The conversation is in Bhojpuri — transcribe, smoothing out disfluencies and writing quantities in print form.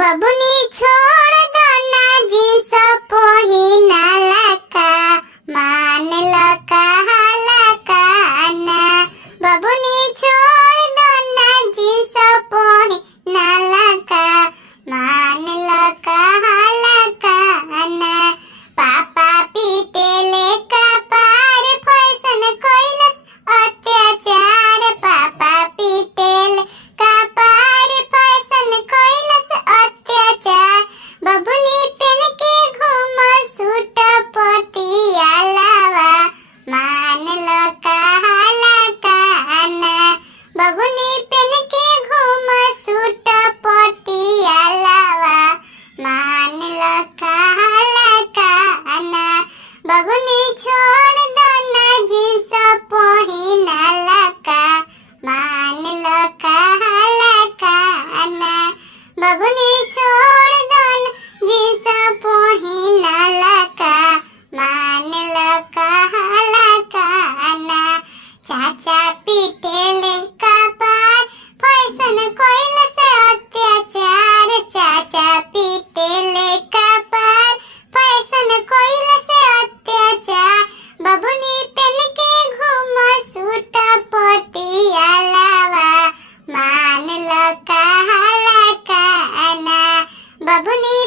बबुनी छोड़ दो ना जींस पहिनाला का मान लो कहाला का ना। बबुनी छोड़ दो ना जींस पहिनाला का मान लो कहाला का ना। पापा पीटेले कपार फैशन कइलस अत्याचार। पापा पीटेले कपार फैशन कइलस अत्याचार। बबुनी पेन के घूम सूट पटियालावा मान लो कहाला का ना। बबुनी पेन के घूम सूट पटियालावा मान लो कहाला का ना। बबुनी छोड़ दो ना जींस पहिनाला का मान लो कहाला का ना। बबुनी छोड़ दो ना जींस पहिनाला का मान लो कहाला का ना। चाचा पीटेले कपार फैशन कइलस अत्याचार। चाचा पीटेले कपार फैशन कइलस अत्याचार। बबुनी पेन के घूम सूट पटियालावा मान लो कहाला का ना। बबुनी